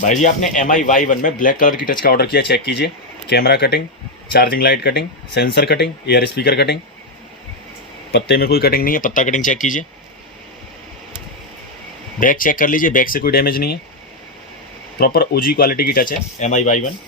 भाई जी आपने MI Y1 में ब्लैक कलर की टच का ऑर्डर किया, चेक कीजिए। Camera cutting, charging light cutting, sensor cutting, air speaker cutting, पत्ते में कोई कटिंग नहीं है, पत्ता कटिंग चेक कीजिए। बैक चेक कर लीजिए, बैक से कोई डैमेज नहीं है, प्रॉपर OG क्वालिटी की टच है MI Y1।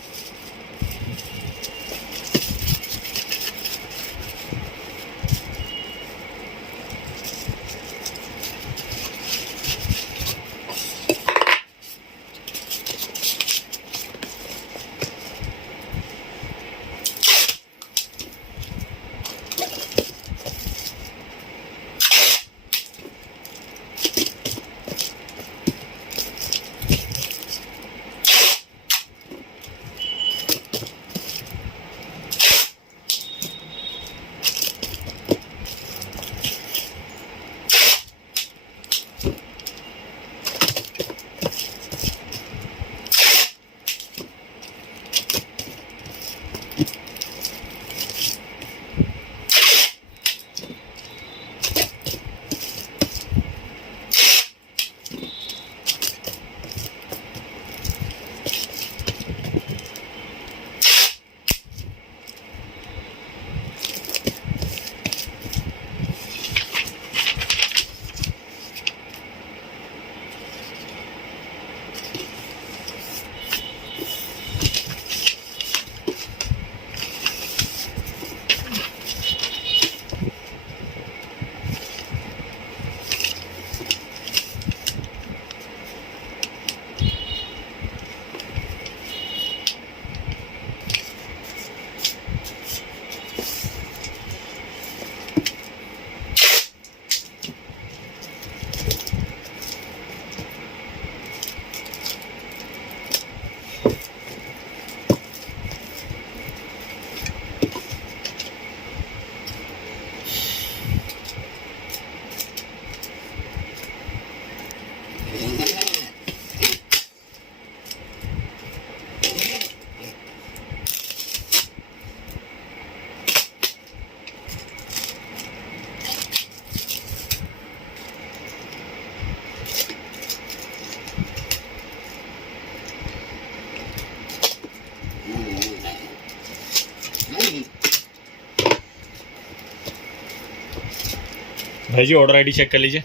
भाई जी ऑर्डर आईडी चेक कर लीजिए,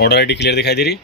ऑर्डर आईडी क्लियर दिखाई दे रही।